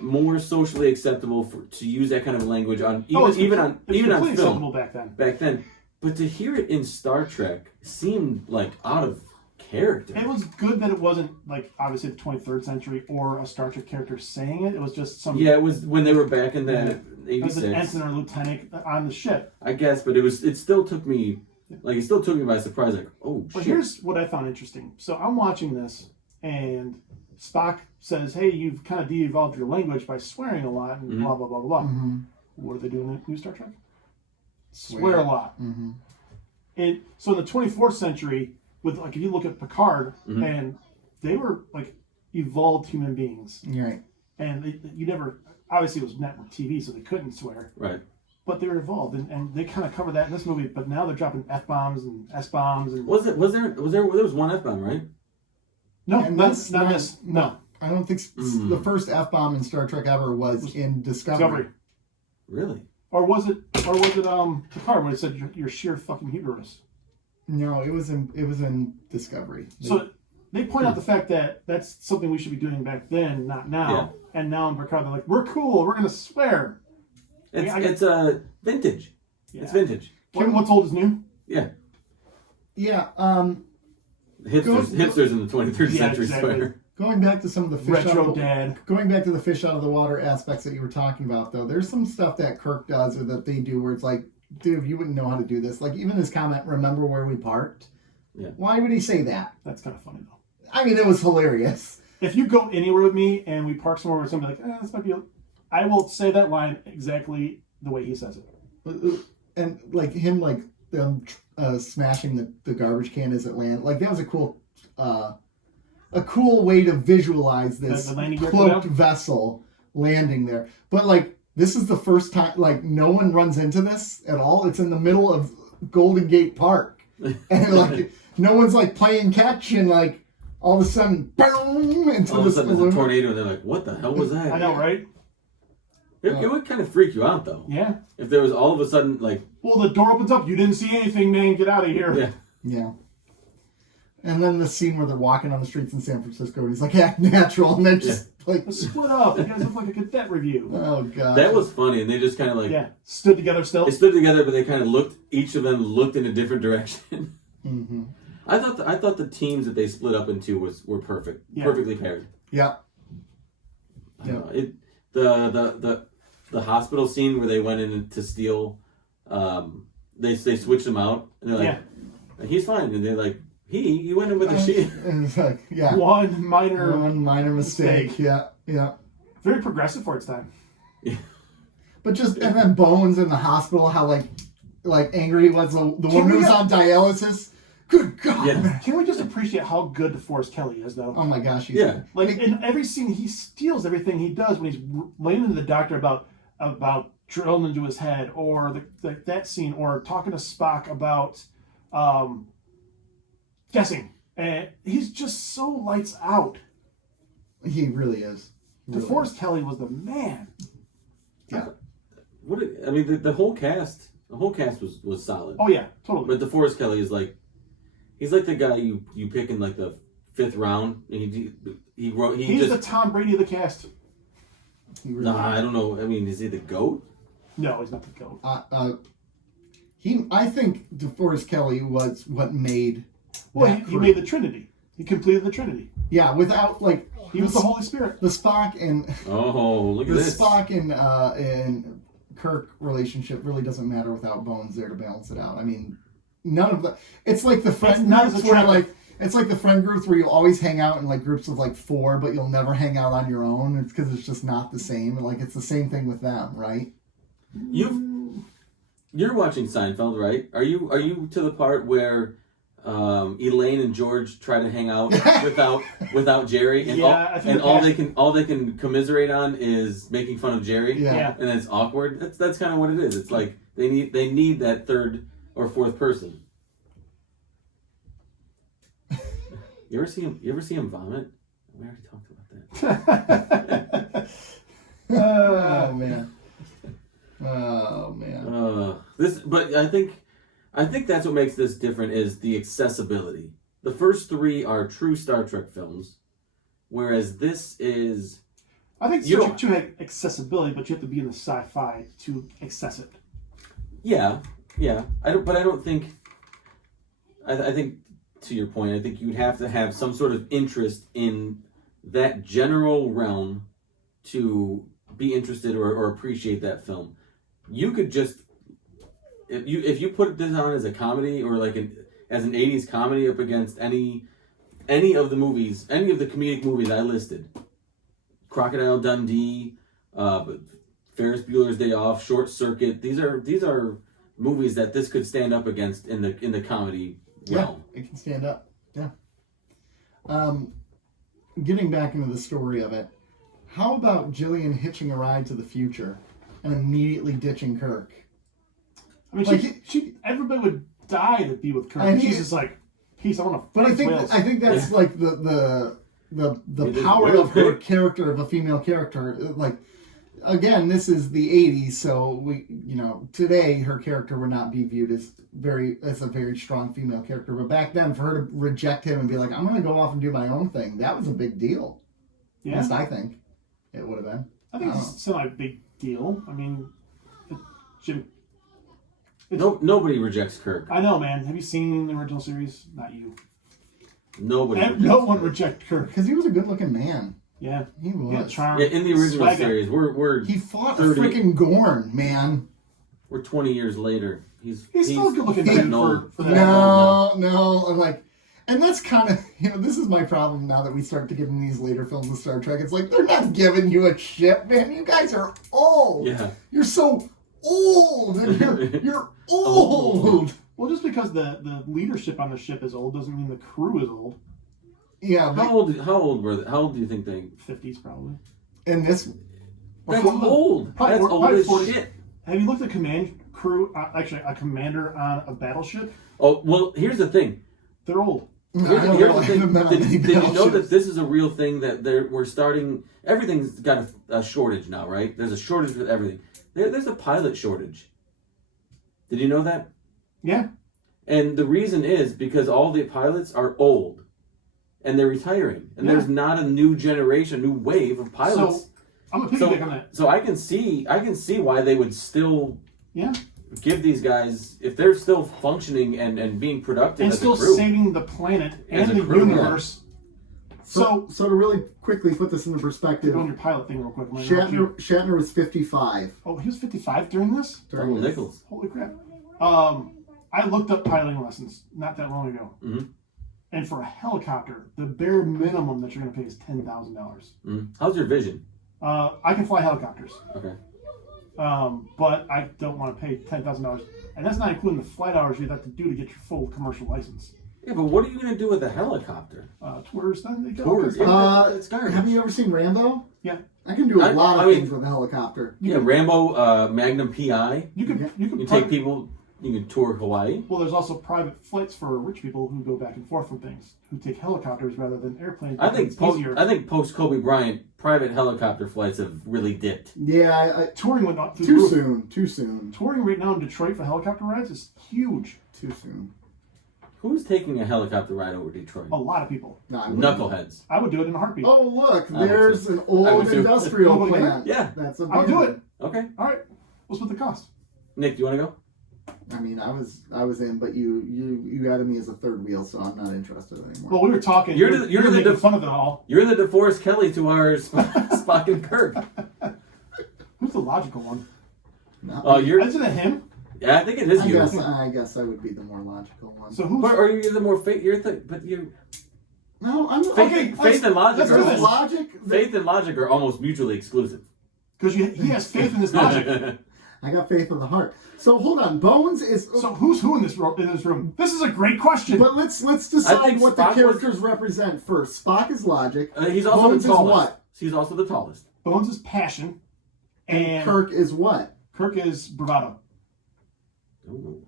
more socially acceptable to use that kind of language on even on completely acceptable film back then. But to hear it in Star Trek seemed like out of character. It was good that it wasn't like obviously the 23rd century or a Star Trek character saying it. It was just some. Yeah, it was when they were back in that It was an 86. ensign or lieutenant on the ship. I guess, but it still took me by surprise. Like, oh But shit. here's what I found interesting. So I'm watching this, and Spock says, "Hey, you've kind of de-evolved your language by swearing a lot and blah blah blah blah." Mm-hmm. What are they doing in New Star Trek? Swear a lot. Mm-hmm. And so in the 24th century, with like if you look at Picard, Mhm. and they were like evolved human beings, Right. and you never obviously it was network TV, so they couldn't swear, Right. but they were evolved, and they kind of covered that in this movie. But now they're dropping F-bombs and S-bombs and There was one F-bomb, right? no, And not that's this. No, I don't think the first F-bomb in Star Trek ever was in Discovery. Really? Or was it Picard when it said you're sheer fucking hubris? No, it was in Discovery. So they point out the fact that that's something we should be doing back then, not now. Yeah. And now in Picard, they're like, we're cool. We're going to swear. It's vintage. Yeah. It's vintage. What's old is new? Yeah. Yeah. Hipsters in the 23rd century exactly. swear. Going back to some of the Retro dad. Going back to the fish out of the water aspects that you were talking about, though, there's some stuff that Kirk does or that they do where it's like, dude, you wouldn't know how to do this. Like, even his comment, remember where we parked? Yeah. Why would he say that? That's kind of funny, though. I mean, it was hilarious. If you go anywhere with me and we park somewhere where somebody like, this might be I will say that line exactly the way he says it. And, like, him, like, smashing the garbage can as it landed. Like, that was a cool way to visualize this cloaked vessel landing there. But, like, this is the first time, like, no one runs into this at all. It's in the middle of Golden Gate Park. And, like, no one's, like, playing catch and, like, all of a sudden, boom, into all of a this sudden there's a tornado and they're like, what the hell was that? I know, right? It would kind of freak you out, though. Yeah. If there was all of a sudden, like... Well, the door opens up. You didn't see anything, man. Get out of here. Yeah. Yeah. And then the scene where they're walking on the streets in San Francisco and he's like, act natural. And they're just like... Split up. You guys look like a cadet review. Oh, God. That was funny. And they just kind of like... Yeah. Stood together still. They stood together, but they kind of looked... Each of them looked in a different direction. Mm-hmm. I thought the teams that they split up into were perfect. Yeah. Perfectly paired. Yeah. Yeah. The hospital scene where they went in to steal, they switched him out, and they're like, he's fine, and they're like, he went in with a sheet. And it's like, yeah. One minor mistake. Yeah. Very progressive for its time. Yeah. But and then Bones in the hospital, how like angry he was, the woman who was on dialysis. Good God, man. Can we just appreciate how good DeForest Kelly is, though? Oh my gosh, he's good. Like in every scene, he steals everything he does when he's laying into the doctor about drilling into his head, or that scene, or talking to Spock about guessing. And he's just so lights out. He really is. DeForest Kelly was the man. Yeah. The whole cast was solid. Oh yeah, totally. But DeForest Kelly is like, he's like the guy you pick in like the 5th round. He's the Tom Brady of the cast. I don't know. I mean, is he the GOAT? No, he's not the GOAT. I think DeForest Kelly was what made. Well, he made the Trinity. He completed the Trinity. Yeah, without like he was the Holy Spirit. The Spock and look at this. The Spock and Kirk relationship really doesn't matter without Bones there to balance it out. I mean, none of the. It's like the friend groups where like. It's like the friend groups where you always hang out in like groups of like 4, but you'll never hang out on your own. It's because it's just not the same. And like it's the same thing with them, right? You're watching Seinfeld, right? Are you to the part where Elaine and George try to hang out without Jerry, and all they can commiserate on is making fun of Jerry, and it's awkward. That's kind of what it is. It's like they need that 3rd or 4th person. You ever see him vomit? We already talked about that. Oh man. But I think that's what makes this different is the accessibility. The first 3 are true Star Trek films, whereas this is. I think Star Trek 2 had accessibility, but you have to be in the sci-fi to access it. Yeah. I don't think. I think. To your point, I think you'd have to have some sort of interest in that general realm to be interested or appreciate that film. You could just if you put this on as a comedy or like as an 80s comedy up against any of the movies, any of the comedic movies I listed, Crocodile Dundee, Ferris Bueller's Day Off, Short Circuit. These are movies that this could stand up against in the comedy. Yeah, it can stand up. Yeah. Getting back into the story of it, how about Jillian hitching a ride to the future and immediately ditching Kirk? I mean, like everybody would die to be with Kirk. And she's just like, peace. I want to. But I think that's like the power of her character, of a female character. Like, again, this is the 80s, so today her character would not be viewed as a very strong female character. But back then, for her to reject him and be like, I'm going to go off and do my own thing, that was a big deal. Yeah. At least I think it would have been. I think it's still not a big deal. I mean, Jim. Nobody rejects Kirk. I know, man. Have you seen the original series? Not you. Nobody. No one rejects Kirk. Because he was a good-looking man. Yeah. He was. Yeah, charm. Yeah, in the original swagger. series, He fought 30 a freaking Gorn, man. We're 20 years later. He's still a good-looking getting dude old. for that. No. I'm like, and that's kind of, this is my problem now that we start to get in these later films of Star Trek. It's like, they're not giving you a ship, man. You guys are old. Yeah. You're so old. And you're old. Well, just because the leadership on the ship is old doesn't mean the crew is old. Yeah. How old were they? How old do you think they? 50s probably. And this. That's old. Probably, That's old probably as 40. shit. Have you looked at command crew? Actually, a commander on a battleship. Oh well, here's the thing. They're old. Here's I don't the really thing. have been on Did any you know battleships. that this is a real thing? That we're starting. Everything's got a shortage now, right? There's a shortage with everything. There's a pilot shortage. Did you know that? Yeah. And the reason is because all the pilots are old, and they're retiring, and there's not a new generation, new wave of pilots. So I'm gonna piggyback on that. So I can see why they would still give these guys, if they're still functioning and being productive And as still a crew. saving the planet As and a the crew, universe. So to really quickly put this into perspective, Go on your pilot thing real quick. I'm gonna interrupt you. Shatner was 55 Oh, he was 55 during this? during Double this. nickels. Holy crap. I looked up piloting lessons not that long ago. Mhm. And for a helicopter, the bare minimum that you're going to pay is $10,000. How's your vision? I can fly helicopters, Okay. but I don't want to pay $10,000. And that's not including the flight hours you'd have to do to get your full commercial license. Yeah, but what are you going to do with a helicopter? Tours, then they go. Tours. It's garbage. Have you ever seen Rambo? Yeah. I can do a lot of I mean- things with a helicopter. Yeah, Rambo, Magnum PI. You could You take people. You can tour Hawaii. Well, there's also private flights for rich people who go back and forth from things, who take helicopters rather than airplanes. I think It's easier. post Kobe Bryant, private helicopter flights have really dipped. Yeah, Touring went up through the too roof. soon. Too soon. Touring right now in Detroit for helicopter rides is huge. Too soon. Who's taking a helicopter ride over Detroit? A lot of people. No, I wouldn't. Knuckleheads. I would do it in a heartbeat. Oh, look, I would there's too. an I old would too. industrial Nobody plant. Yeah. That's I would do it. Okay. All right. We'll split the cost. Nick, do you want to go? I mean, I was in, but you added me as a third wheel, so I'm not interested anymore. Well, we were talking. You're You're, the making fun of it all. You're the DeForest Kelly to our Spock and Kirk. Who's the logical one? No. Oh, you're. Isn't it him? Yeah, I think it is I you. guess I would be the more logical one. So who's? But are you the more faith? But you. No, I'm Faith and logic let's are do There's this. logic. faith and logic are almost mutually exclusive. Because he has faith in his logic. I got faith in the heart. So hold on, Bones is. So who's who in this room? This is a great question. But let's I decide think what the Spock characters represent first. Spock is logic. He's also Bones the is tallest. what? He's also the tallest. Bones is passion, and Kirk is what? Kirk is bravado. Ooh.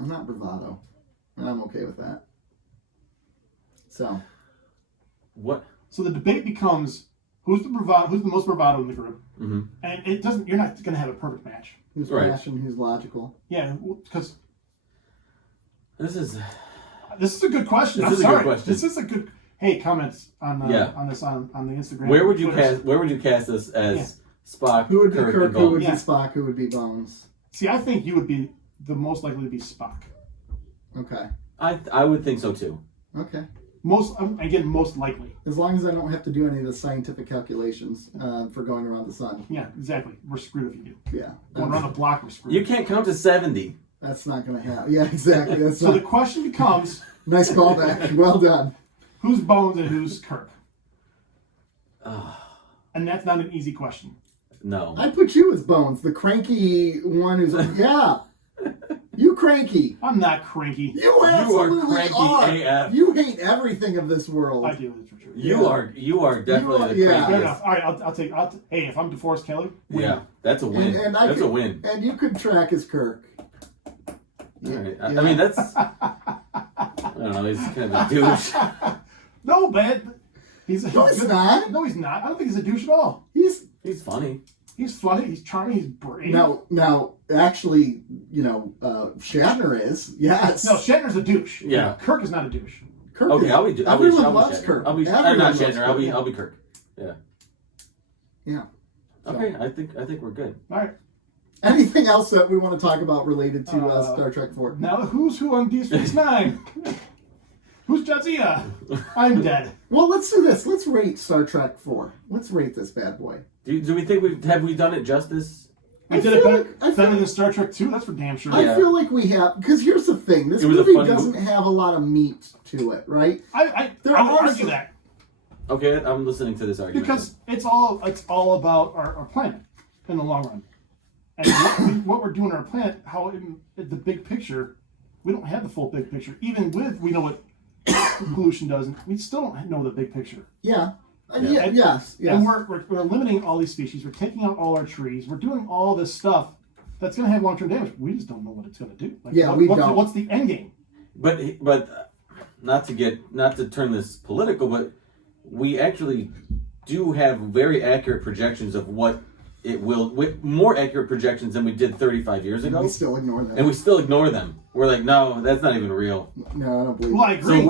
I'm not bravado, and I'm okay with that. So What? So the debate becomes who's the most bravado in the group, Mm-hmm. and it doesn't. You're not going to have a perfect match. who's Right. passion? Who's logical? Yeah, because This is. this is a good question. This I'm is a good sorry. question. This is a good. Hey, comments on Yeah. on this on the Instagram. Where would you Twitter. cast? Where would you cast us as Spock? Who would be Kirk, Kirk? and Who would Bones? be Yeah. Spock? Who would be Bones? See, I think you would be the most likely to be Spock. Okay. I would think so too. Okay. Most likely. As long as I don't have to do any of the scientific calculations for going around the sun. Yeah, exactly. We're screwed if you do. Yeah. Going around the block, we're screwed. You can't count to 70. That's not going to happen. Yeah, exactly. That's So not... the question becomes, Nice callback. Well done. who's Bones and who's Kirk? Ah, And that's not an easy question. no. I put you as Bones, the cranky one who's... Yeah. You cranky. I'm not cranky. You absolutely cranky are. AF. You hate everything of this world. I do. That's for sure. You are definitely You the are- yeah. Fair crankiest. enough. All right, I'll take. Hey, if I'm DeForest Kelly, win. Yeah, that's a win. And I that's could, a win. And you could track as Kirk. All right. Yeah. I mean, that's. I don't know. He's kind of a douche. No, man. No, he's not. No, he's not. I don't think he's a douche at all. He's funny. He's funny. He's charming. He's brave. now, actually, Shatner is. Yes. No, Shatner's a douche. Yeah. Kirk is not a douche. Kirk Okay, is, I'll be everyone loves Shatner. Kirk. I'm Everyone not loves Shatner. Kirk. I'll be Kirk. Yeah. Yeah. Okay, I think we're good. All right. Anything else that we want to talk about related to Star Trek 4? Now, who's who on Deep Space Nine? Who's Jadzia? I'm dead. Well, let's do this. Let's rate Star Trek 4. Let's rate this bad boy. Do we think have we done it justice? We did it better than Star Trek 2. That's for damn sure. I feel like we have, because here's the thing: this movie doesn't have a lot of meat to it, right? I would argue that. Okay, I'm listening to this argument. Because it's all about our planet in the long run. And what we're doing on our planet, how in the big picture, we don't have the full big picture. Even with, we know what pollution does, we still don't know the big picture. Yeah. Yes. And we're limiting all these species. We're taking out all our trees. We're doing all this stuff that's going to have long-term damage. We just don't know what it's going to do. What's the end game? But not to turn this political, but we actually do have very accurate projections of what it will, with more accurate projections than we did 35 years ago. We still ignore them. And we still ignore them. We're like, no, that's not even real. No, I don't believe I agree.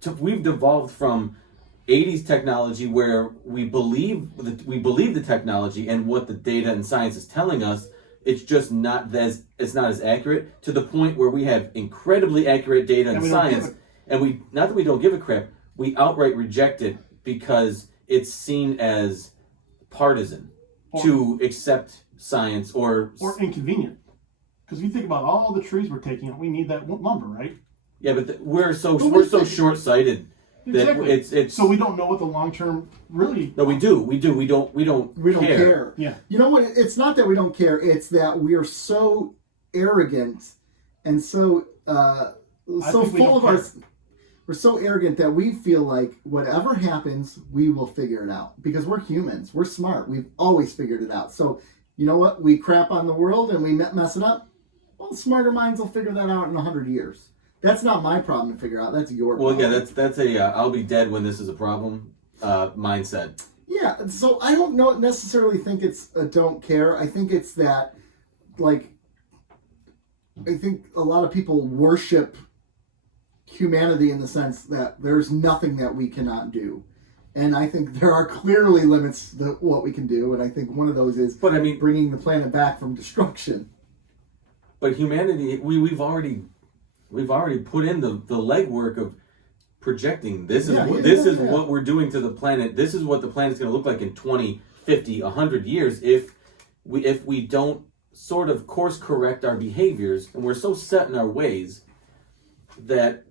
So we've devolved from 80s technology where we believe the technology and what the data and science is telling us. It's just not as accurate, to the point where we have incredibly accurate data and science, and we, not that we don't give a crap, we outright reject it because it's seen as partisan to accept science or inconvenient. Because if you think about all the trees we're taking out, we need that lumber, right? Yeah, but we're so short-sighted that it's so we don't know what the long term really. No, we do. We don't care. Yeah. You know what? It's not that we don't care. It's that we are so arrogant and so full of our. We're so arrogant that we feel like whatever happens, we will figure it out. Because we're humans. We're smart. We've always figured it out. So, you know what? We crap on the world and we mess it up. Well, smarter minds will figure that out in 100 years. That's not my problem to figure out. That's your problem. Well, yeah, that's a I'll be dead when this is a problem mindset. Yeah, so I don't necessarily think it's a don't care. I think it's that, I think a lot of people worship humanity in the sense that there's nothing that we cannot do. And I think there are clearly limits to what we can do, and I think one of those is bringing the planet back from destruction. But humanity, we've already put in the legwork of projecting. This is what we're doing to the planet. This is what the planet's going to look like in 20, 50, 100 years if we don't sort of course correct our behaviors, and we're so set in our ways that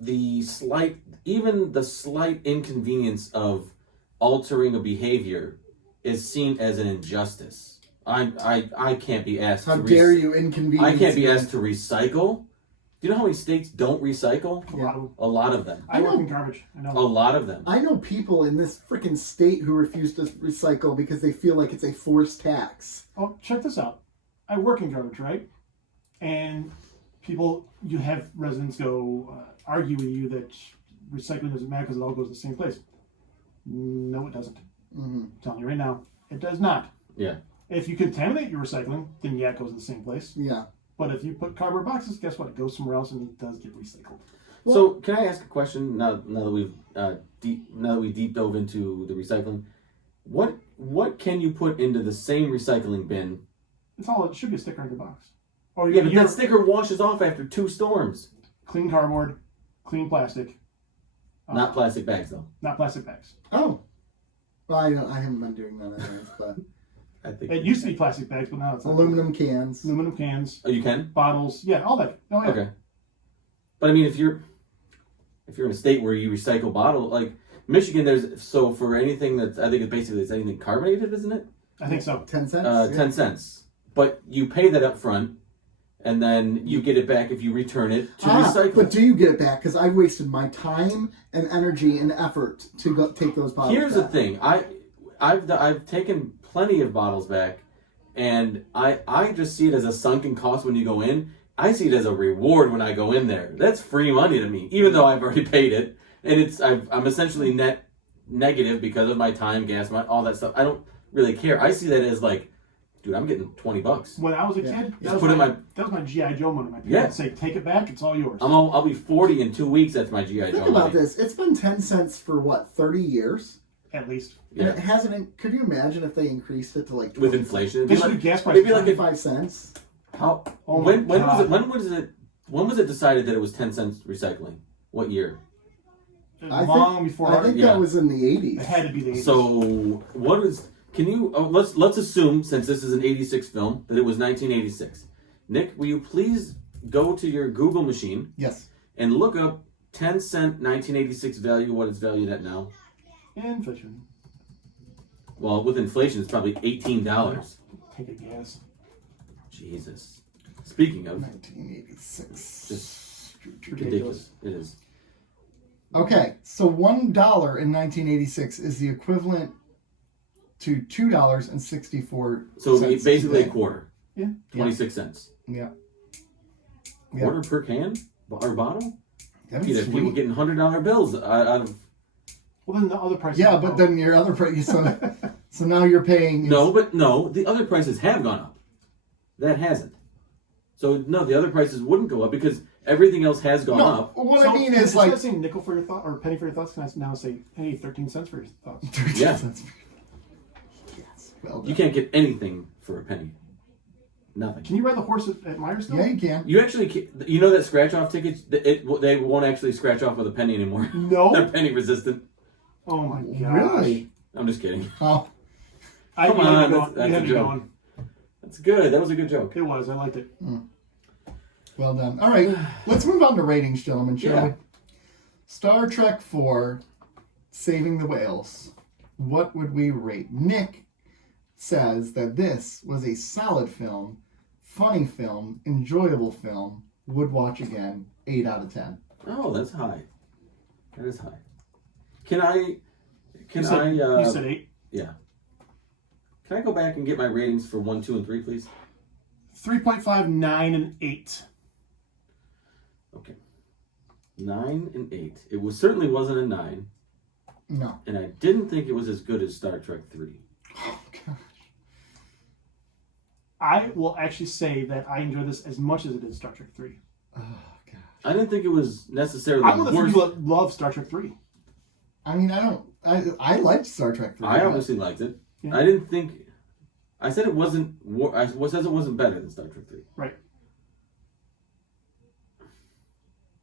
the slight inconvenience of altering a behavior is seen as an injustice. I can't be asked. How dare you inconvenience? I can't be asked to recycle. Do you know how many states don't recycle? A lot of them. I work in garbage. I know. A lot of them. I know people in this freaking state who refuse to recycle because they feel like it's a forced tax. Oh, check this out. I work in garbage, right? And you have residents go argue with you that recycling doesn't matter because it all goes to the same place. No, it doesn't. Mm-hmm. I'm telling you right now, it does not. Yeah. If you contaminate your recycling, then it goes to the same place. Yeah. But if you put cardboard boxes, guess what? It goes somewhere else and it does get recycled. Well, so, can I ask a question now that we've deep dove into the recycling? What can you put into the same recycling bin? It should be a sticker on your box. But that sticker washes off after 2 storms. Clean cardboard, clean plastic. Not plastic bags, though. Not plastic bags. Oh. Well, I haven't been doing that anyways, but I think it used to be plastic bags, but now it's aluminum cans. Aluminum cans. Oh, you can? Bottles. Yeah, all that. Oh, yeah. Okay. But I mean, if you're in a state where you recycle bottle, like Michigan, for anything that's, I think it's anything carbonated, isn't it? I think so. 10 cents? 10 cents. But you pay that up front, and then you get it back if you return it to recycle. But do you get it back? Because I wasted my time and energy and effort to go take those bottles Here's back. the thing. I've taken plenty of bottles back, and I just see it as a sunken cost when you go in. I see it as a reward when I go in there. That's free money to me, even though I've already paid it. and I'm essentially net negative because of my time, gas, all that stuff. I don't really care. I see that as like, dude, I'm getting $20. When I was a kid, Just put in that was my G.I. Joe money. My parents say, take it back, it's all yours. I'll be 40 in 2 weeks. That's my G.I. Joe Think about money. this. It's been 10 cents for what, 30 years? At least. Yeah. And it hasn't. Could you imagine if they increased it to like With inflation, They should do gas prices. it'd be like 25 cents? how Oh my when God. when was it decided that it was 10 cents recycling? What year? Long before I think Yeah. that was in the 80s. it had to be the 80s. So what is? Can you let's assume, since this is an 86 film, that it was 1986. Nick, will you please go to your Google machine Yes. and look up 10-cent 1986 value? What it's valued at now? Inflation. Well, with inflation, it's probably $18. Take a guess. Jesus. Speaking of 1986. Just Ridiculous. ridiculous, it is. Okay, so $1 in 1986 is the equivalent to $2.64. So it'd be basically today. a quarter. Yeah. 26 cents. Yeah. Quarter per can or bottle? That'd You'd be have people sweet. getting $100 bills out of. Well, then the other prices. Yeah, go but up. then your other price. So now you're paying. No, the other prices have gone up. That hasn't. So no, the other prices wouldn't go up because everything else has gone No, up. what So, I mean is instead like. of saying nickel for your thought or penny for your thoughts, can I now say, hey, 13 cents for your thoughts? Yeah. Yes. Well done. You can't get anything for a penny. Nothing. Can you ride the horse at Myers still? Yeah, you can. You actually, you know that scratch off tickets, they won't actually scratch off with a penny anymore. No. They're penny resistant. Oh my gosh. Really? I'm just kidding. Oh, Come you had on, me that's going. You a had me joke. going. That's good. That was a good joke. It was. I liked it. well done. All right, let's move on to ratings, gentlemen, shall Yeah. we? Star Trek 4, Saving the Whales. What would we rate? Nick says that this was a solid film, funny film, enjoyable film, would watch again, 8 out of 10. Oh, that's high. That is high. Can I? You said 8. Yeah. Can I go back and get my ratings for 1, 2, and 3, please? 3.5, 9, and 8. Okay. 9 and 8. It certainly wasn't a 9, No. and I didn't think it was as good as Star Trek 3. Oh, gosh. I will actually say that I enjoy this as much as it is Star Trek 3. Oh, gosh. I didn't think it was necessarily I'm one of the worse. people that love Star Trek 3. I mean, I liked Star Trek 3. I but- obviously liked it. Yeah. I didn't think. I said it wasn't. I said it wasn't better than Star Trek 3. Right.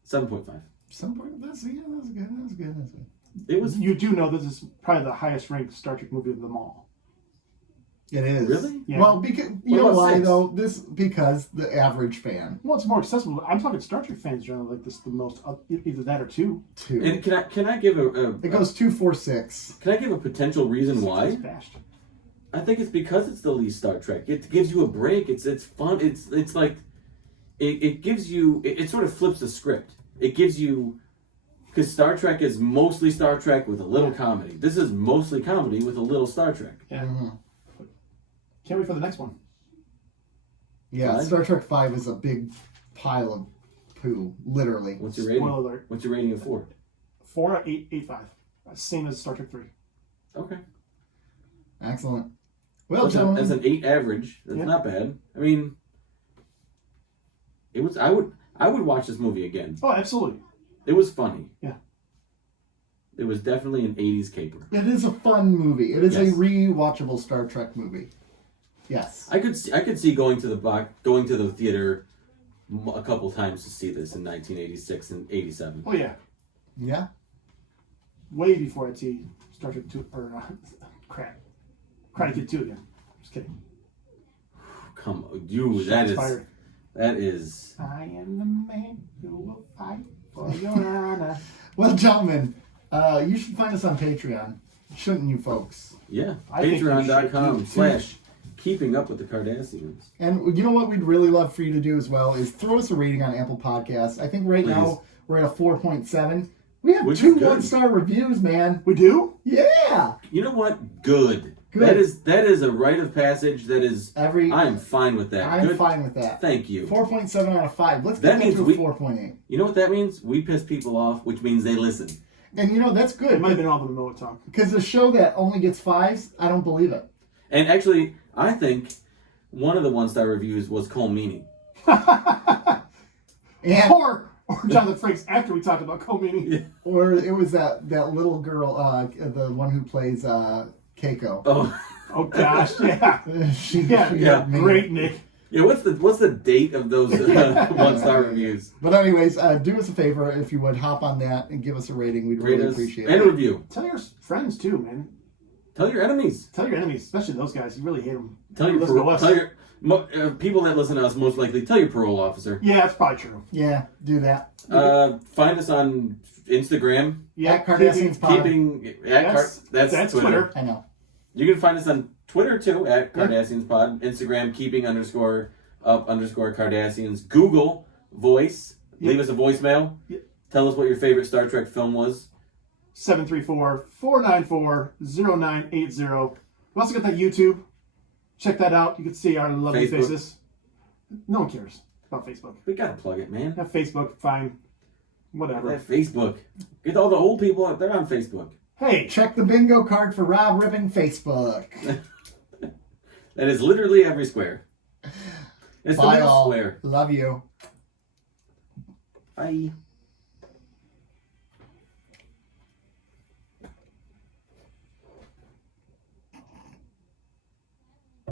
7.5. Some point, that's good. That's good. It was You do know this is probably the highest ranked Star Trek movie of them all. It is. Really? Yeah. Well, because you What know about why 6? though? Because the average fan Well, it's more accessible. I'm talking Star Trek fans generally like this the most. Either that or 2. too. And can I give It goes 2, 4, 6. can I give a potential reason why? It's bashed. I think it's because it's the least Star Trek. It gives you a break. It's fun. It's like it gives you. It sort of flips the script. It gives you, because Star Trek is mostly Star Trek with a little comedy. This is mostly comedy with a little Star Trek. Yeah. Mhm. Can't wait for the next one. Yeah, Five? Star Trek 5 is a big pile of poo, literally. What's your rating? Spoiler alert. What's your rating of 4? 4, 8, 8, 5. Same as Star Trek 3. Okay. Excellent. Well, That's gentlemen, an 8 average. That's Yeah. not bad. I mean, it was. I would watch this movie again. Oh, absolutely. It was funny. Yeah. It was definitely an 80s caper. it is a fun movie. It is a Yes. rewatchable Star Trek movie. Yes. I could see going to the theater a couple times to see this in 1986 and 87. Oh, yeah. Yeah. Way before I'd see Star Trek 2, or crap. Karate Kid 2 again. Just kidding. Come on, you. Shots fired. That is. I am the man who will fight for your honor. Well, gentlemen, you should find us on Patreon, shouldn't you, folks? Yeah. I think you should Patreon.com/keeping up with the Cardassians. And you know what we'd really love for you to do as well is throw us a rating on Apple Podcasts. I think right Please. now we're at a 4.7. We have Which 2 is good. 1-star reviews, man. We do? Yeah. You know what? Good. Good. That is a rite of passage. That is. I'm fine with that. I'm Good. fine with that. Thank you. 4.7 out of 5. Let's That get means to a we- 4.8. You know what that means? We piss people off, which means they listen. And that's It good might have been all the Momoa talk. because the show that only gets 5s, I don't believe it. And actually, I think one of the 1-star reviews was Cole Meany. And Or Jonathan Frakes after we talked about Comini. Yeah. or it was that little girl, the one who plays Keiko. Oh, Oh gosh, yeah. she Yeah, got me. great, Nick. yeah. What's the date of those 1-star reviews? But anyways, do us a favor if you would hop on that and give us a rating. We'd Rate really us appreciate and it. review. Tell your friends too, man. Tell your enemies. Tell your enemies, especially those guys. You really hate them. Tell your Listen to us. people that listen to us. Most likely, tell your parole officer. Yeah, that's probably true. Yeah, do that. Find us on Instagram. Yeah, At Cardassians Pod. That's Twitter. I know. You can find us on Twitter too at Cardassians Pod. Instagram keeping_up_Cardassians. Google Voice. Yeah. Leave us a voicemail. Yeah. Tell us what your favorite Star Trek film was. 734-494-0980. We also got that YouTube. Check that out. You can see our lovely Facebook. faces. No one cares about Facebook. We gotta plug it, man. Have Facebook, fine. Whatever. That Facebook. Get all the old people out there on Facebook. Hey, Check the bingo card for Rob ripping Facebook. That is literally every square. It's the Bye middle all. square. Love you. Bye.